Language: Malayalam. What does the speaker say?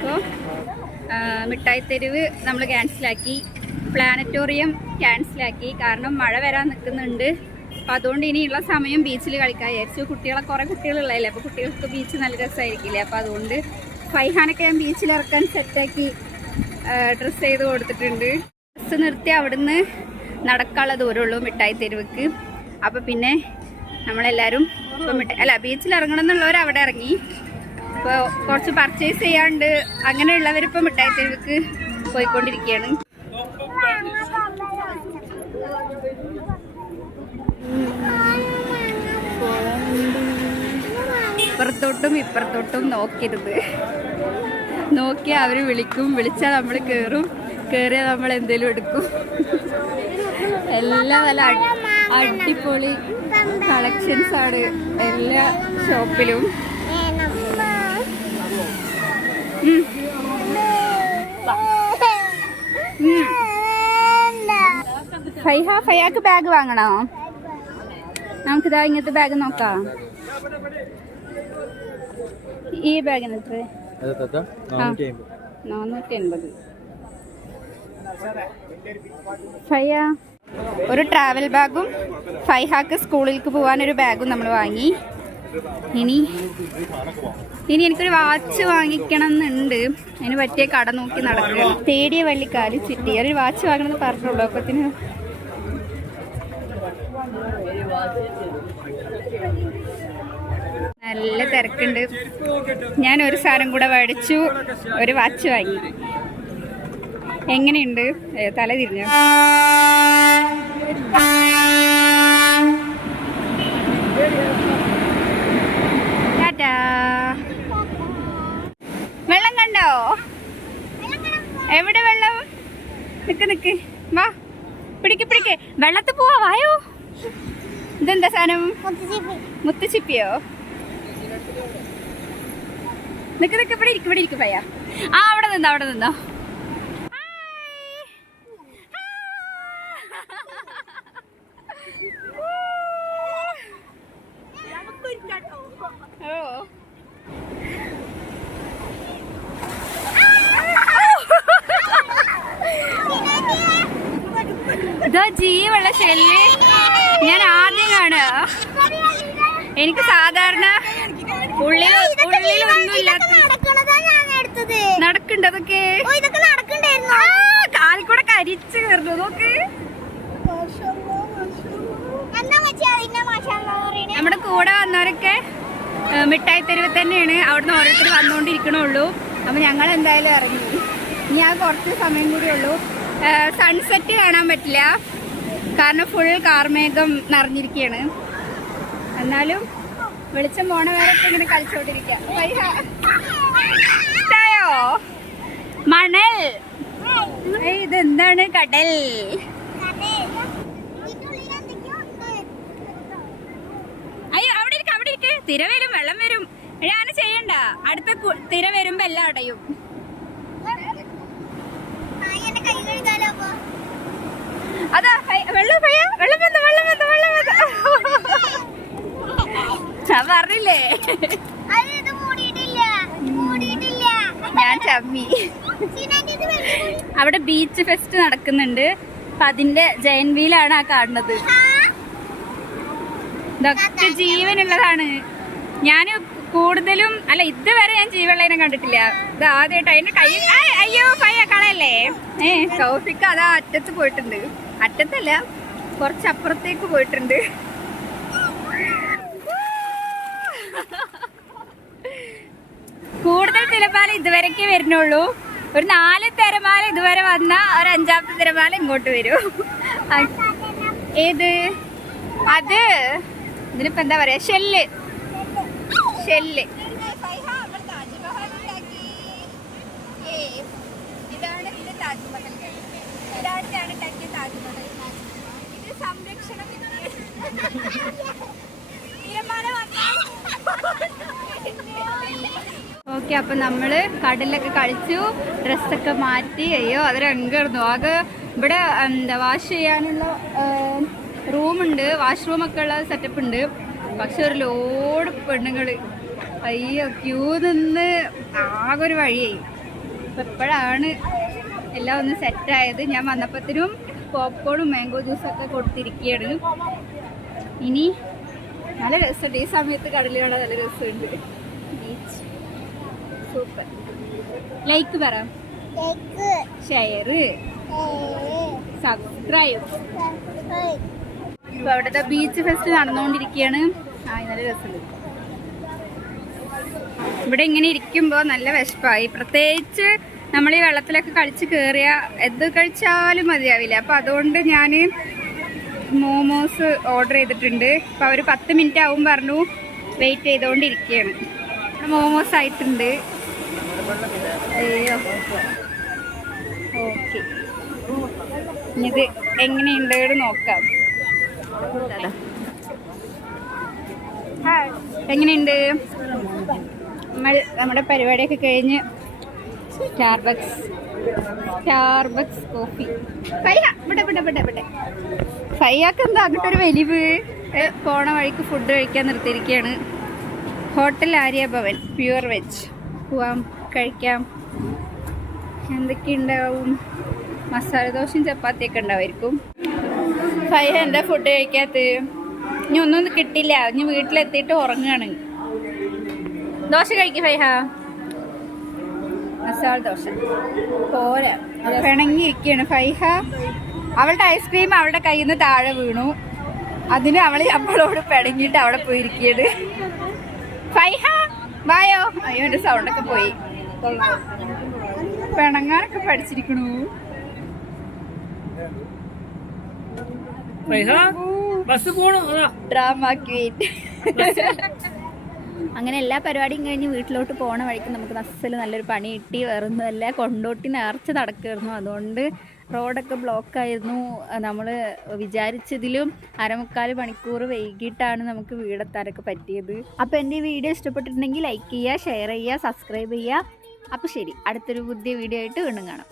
അപ്പോൾ മിഠായി തെരുവ് നമ്മൾ ക്യാൻസലാക്കി, പ്ലാനറ്റോറിയം ക്യാൻസലാക്കി. കാരണം മഴ വരാൻ നിൽക്കുന്നുണ്ട്. അപ്പോൾ അതുകൊണ്ട് ഇനിയുള്ള സമയം ബീച്ചിൽ കളിക്കാൻ വിചാരിച്ചു. കുറേ കുട്ടികളുള്ളതല്ലേ, അപ്പോൾ കുട്ടികൾക്ക് ബീച്ച് നല്ല രസമായിരിക്കില്ലേ. അപ്പോൾ അതുകൊണ്ട് ഫൈഹാനൊക്കെ ഞാൻ ബീച്ചിലിറക്കാൻ സെറ്റാക്കി ഡ്രസ്സ് ചെയ്ത് കൊടുത്തിട്ടുണ്ട്. ബസ് നിർത്തി അവിടുന്ന് നടക്കാനുള്ള ദൂരമുള്ളൂ മിഠായി തെരുവുക്ക്. അപ്പോൾ പിന്നെ നമ്മളെല്ലാവരും ഇപ്പോൾ ബീച്ചിൽ ഇറങ്ങണം എന്നുള്ളവർ അവിടെ ഇറങ്ങി. ഇപ്പോൾ കുറച്ച് പർച്ചേസ് ചെയ്യാണ്ട് അങ്ങനെയുള്ളവരിപ്പോൾ മിഠായി തെരുവുക്ക് പോയിക്കൊണ്ടിരിക്കുകയാണ്. ഇപ്പുറത്തോട്ടും ഇപ്പുറത്തോട്ടും നോക്കരുത്. നോക്കിയാൽ അവർ വിളിക്കും, വിളിച്ചാൽ നമ്മൾ കയറും, കയറിയാൽ നമ്മൾ എന്തേലും എടുക്കും. എല്ലാം നല്ല അടിപൊളി കളക്ഷൻസ് ആണ് എല്ലാ ഷോപ്പിലും. ഫയ്യാക്ക് ബാഗ് വാങ്ങണോ? നമുക്കിതാ ഇങ്ങനത്തെ ബാഗ് നോക്കാം. ഈ ബാഗിന് എത്ര? 480. ഫയ്യ ഒരു ട്രാവൽ ബാഗും ഫൈഹാക്ക് സ്കൂളിലേക്ക് പോകാനൊരു ബാഗും നമ്മൾ വാങ്ങി. ഇനി എനിക്കൊരു വാച്ച് വാങ്ങിക്കണം എന്നുണ്ട്. അതിന് പറ്റിയ കട നോക്കി നടക്കുക. തേടിയ വള്ളിക്കാലി ചുറ്റി ഒരു വാച്ച് വാങ്ങണമെന്ന് പറഞ്ഞുള്ളൂ. അപ്പത്തിന് നല്ല തിരക്കുണ്ട്. ഞാൻ ഒരു സാധനം കൂടെ മേടിച്ചു, ഒരു വാച്ച് വാങ്ങി. എങ്ങനെയുണ്ട്? തല തിരിഞ്ഞു. ടാറ്റാ. വെള്ളം കണ്ടോ? എവിടെ വെള്ളം? നിക്ക് വാ, പിടിക്ക്. വെള്ളത്തിൽ പോവാ, വായോ. ഇതെന്താ സാധനം? മുത്തുച്ചിപ്പിയോ? നിക്ക് ഇവിടെ ഇരിക്കും പയ്യ. അവിടെ നിന്നോ. ഇതാ ജീവുള്ള ഷെല്ല് ഞാൻ ആദ്യം കാണുക. എനിക്ക് സാധാരണ ഉള്ളിലൊന്നുമില്ലാത്ത നടക്കണ്ട. അതൊക്കെ കാലിക്കൂടെ കരിച്ചു കയറുന്നു. നോക്ക്, നമ്മുടെ കൂടെ വന്നവരൊക്കെ മിഠായി തെരുവ് തന്നെയാണ്. അവിടുന്ന് ഓരോരുത്തർ വന്നുകൊണ്ടിരിക്കണുള്ളൂ. അപ്പൊ ഞങ്ങൾ എന്തായാലും ഇറങ്ങി. ഇനി ആ കുറച്ച് സമയം കൂടി ഉള്ളൂ. സൺസെറ്റ് കാണാൻ പറ്റില്ല, കാരണം ഫുൾ കാർമേഘം നിറഞ്ഞിരിക്കുകയാണ്. എന്നാലും വെളിച്ചം പോണ വേറൊക്കെ ഇങ്ങനെ കളിച്ചോണ്ടിരിക്കാം. ഇഷ്ടായോ? മണൽ. ഇതെന്താണ്? കടൽ. അയ്യോ, അവിടെ ഇരിക്ക്. തിര വരും, വെള്ളം വരും. ഞാൻ ചെയ്യണ്ട. അടുത്ത തിര വരുമ്പോ എല്ലാം അടയും. അതാ വെള്ളം വന്നു. ഞാൻ പറഞ്ഞില്ലേ, ഞാൻ ചമ്മി. അവിടെ ബീച്ച് ഫെസ്റ്റ് നടക്കുന്നുണ്ട്. അപ്പൊ അതിന്റെ ജയൻ വീലാണ് ആ കാണുന്നത്. ഇതൊക്കെ ജീവനുള്ളതാണ്. ഞാൻ കൂടുതലും ഇതുവരെ ഞാൻ ജീവനുള്ളതിനെ കണ്ടിട്ടില്ല. ഇത് ആദ്യമായിട്ട് അതിന്റെ കൈ. അയ്യോ പയ്യ കളയല്ലേ. കൗഫിക്ക് അതാ അറ്റത്ത് പോയിട്ടുണ്ട്. അറ്റത്തല്ല, കുറച്ചപ്പുറത്തേക്ക് പോയിട്ടുണ്ട്. കൂടുതൽ തിരമാല ഇതുവരെക്കേ വരുന്നുള്ളൂ. ഒരു 4 തിരമാല ഇതുവരെ വന്ന ഒരു 5ാമത്തെ തിരമാല ഇങ്ങോട്ട് വരും. ഏത്? അത് ഇതിനിപ്പോ എന്താ പറയാ? ഷെല്ല്. ഇതാണ് ഇതിന്റെ താജ്മഹൽ. ഇതാണ് ഉണ്ടാക്കിയ താജ്മഹൽ. ഇത് സംരക്ഷണം. ഓക്കെ, അപ്പൊ നമ്മള് കടലിലൊക്കെ കളിച്ചു, ഡ്രസ്സൊക്കെ മാറ്റി. അയ്യോ അത് രംഗായിരുന്നു. ആകെ ഇവിടെ വാഷ് ചെയ്യാനുള്ള റൂമുണ്ട്, വാഷ്റൂമൊക്കെ ഉള്ള സെറ്റപ്പ് ഉണ്ട്. പക്ഷെ ഒരു ലോഡ് പെണ്ണുങ്ങള് അയ്യോ ക്യൂ നിന്ന് ആകെ ഒരു വഴിയായി. അപ്പം ഇപ്പോഴാണ് എല്ലാം ഒന്ന് സെറ്റായത്. ഞാൻ വന്നപ്പോഴത്തേനും പോപ്കോണും മാംഗോ ജ്യൂസൊക്കെ കൊടുത്തിരിക്കുകയാണ്. ഇനി നല്ല രസമുണ്ട് ഈ സമയത്ത് കടൽ കാണാൻ, നല്ല രസമുണ്ട്. Beach super. ലൈക്ക് പറ, ഷെയർ, സബ്സ്ക്രൈബ്. ഇപ്പൊ അവിടുത്തെ ബീച്ച് ഫെസ്റ്റ് നടന്നുകൊണ്ടിരിക്കുകയാണ്. നല്ല രസമുണ്ട്. ഇവിടെ ഇങ്ങനെ ഇരിക്കുമ്പോൾ നല്ല വിശപ്പായി. പ്രത്യേകിച്ച് നമ്മൾ ഈ വെള്ളത്തിലൊക്കെ കളിച്ച് കയറിയ എന്ത് കഴിച്ചാലും മതിയാവില്ല. അപ്പം അതുകൊണ്ട് ഞാൻ മോമോസ് ഓർഡർ ചെയ്തിട്ടുണ്ട്. അപ്പോൾ അവർ 10 മിനിറ്റ് ആവും പറഞ്ഞു. വെയിറ്റ് ചെയ്തുകൊണ്ടിരിക്കുകയാണ്. മോമോസ് ആയിട്ടുണ്ട്. അയ്യോ ഓക്കെ, ഇത് എങ്ങനെയുണ്ട് നോക്കാം. എങ്ങനെയുണ്ട്? നമ്മുടെ പരിപാടിയൊക്കെ കഴിഞ്ഞ് സ്റ്റാർബക്സ് കോഫി. ഫയ്യാക്ക് എന്താ അങ്ങോട്ടൊരു വലിവ്. പോണ വഴിക്ക് ഫുഡ് കഴിക്കാൻ നിർത്തിയിരിക്കുകയാണ്. Hotel Arya Bhavan pure veg. പോവാം, കഴിക്കാം. എന്തൊക്കെ ഉണ്ടാവും? മസാല ദോശയും ചപ്പാത്തിയൊക്കെ ഉണ്ടാവുമായിരിക്കും. ഫയ്യ എന്താ ഫുഡ് കഴിക്കാത്ത? ഇനി ഒന്നും കിട്ടില്ല. ഇനി വീട്ടിലെത്തിയിട്ട് ഉറങ്ങുകയാണ്. ദോശ കഴിക്കും ഫൈഹ. മസാല ദോശ പോരാ, പിണങ്ങിയിരിക്കുകയാണ് ഫൈഹ. അവളുടെ ഐസ്ക്രീം അവളുടെ കയ്യിൽ നിന്ന് താഴെ വീണു. അതിന് അവൾ അവളോട് പിണങ്ങിയിട്ട് അവിടെ പോയിരിക്കുകയാണ്. ഫൈഹ വായോ. അയ്യോ എൻ്റെ സൗണ്ടൊക്കെ പോയി. പിണങ്ങാനൊക്കെ പഠിച്ചിരിക്കണു. Drama queen. അങ്ങനെ എല്ലാ പരിപാടിയും കഴിഞ്ഞ് വീട്ടിലോട്ട് പോണ വഴിക്ക് നമുക്ക് നല്ലൊരു പണി കിട്ടി. വേറൊന്നുമല്ല, കൊണ്ടോട്ടി നേർച്ച നടക്കുമായിരുന്നു. അതുകൊണ്ട് റോഡൊക്കെ ബ്ലോക്കായിരുന്നു. നമ്മൾ വിചാരിച്ചതിലും 1/4 മണിക്കൂർ വൈകിട്ടാണ് നമുക്ക് വീടെത്താനൊക്കെ പറ്റിയത്. അപ്പോൾ എൻ്റെ ഈ വീഡിയോ ഇഷ്ടപ്പെട്ടിട്ടുണ്ടെങ്കിൽ ലൈക്ക് ചെയ്യുക, ഷെയർ ചെയ്യുക, സബ്സ്ക്രൈബ് ചെയ്യുക. അപ്പോൾ ശരി, അടുത്തൊരു പുതിയ വീഡിയോ ആയിട്ട് വീണ്ടും കാണാം.